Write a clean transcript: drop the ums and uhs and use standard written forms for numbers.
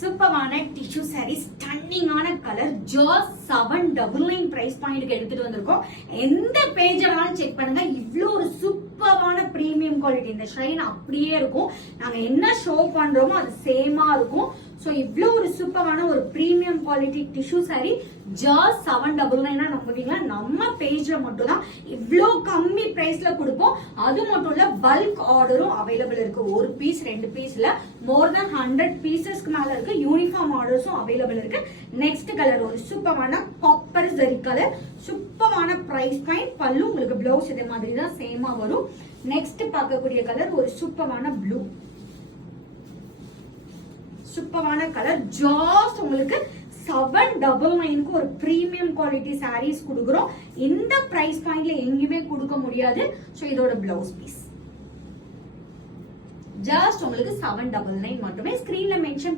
சூப்பரான டிஷ்யூ சாரி, ஸ்டன்னிங்கான colour, just 799 price பாயிண்ட்க்கு எடுத்துட்டு வந்திருக்கோம். எந்த பேஜ் வேணாலும் செக் பண்ணுங்க, இவ்வளோ ஒரு சூப்பரான பிரீமியம் குவாலிட்டி. இந்த ஷைன் அப்படியே இருக்கும், நாங்க என்ன ஷோ பண்றோமோ அது சேமா இருக்கும். சோ இவ்வளோ ஒரு சூப்பரான ஒரு premium quality tissue sorry just 799 நம்புவீங்களா? நம்ம பேஜ்ல மட்டும் தான் இவ்வளோ கம்மி பிரைஸ்ல கொடுப்போம். அது மட்டும் இல்ல, பல்க் ஆர்டரும் அவைலபிள் இருக்கு. ஒரு பீஸ் 2 பீஸ்ல மோர் தென் 100 பீசஸ்க்கு மேல இருக்கு. யூனிஃபார்ம் ஆர்டர்ஸும் அவைலபிள் இருக்கு. நெக்ஸ்ட் கலர் ஒரு சூப்பரான காப்பர் ஜரி கலர், சூப்பரான பிரைஸ் பாயிண்ட். பல்லு உங்களுக்கு பிளவுஸ் இதே மாதிரி தான் சேமா வரும். நெக்ஸ்ட் பார்க்கக்கூடிய கலர் ஒரு சூப்பரான ப்ளூ, சூப்பரான கலர். ஜாஸ்ட் உங்களுக்கு 799க்கு ஒரு பிரீமியம் குவாலிட்டி சாரீஸ் கொடுக்குறோம். இந்த பிரைஸ் பாயிண்ட்ல எங்கேயுமே கொடுக்க முடியாது. சோ இதோட பிளவுஸ் பீஸ் ஜஸ்ட் உங்களுக்கு 799 மட்டுமே. ஸ்கிரீன்ல மென்ஷன்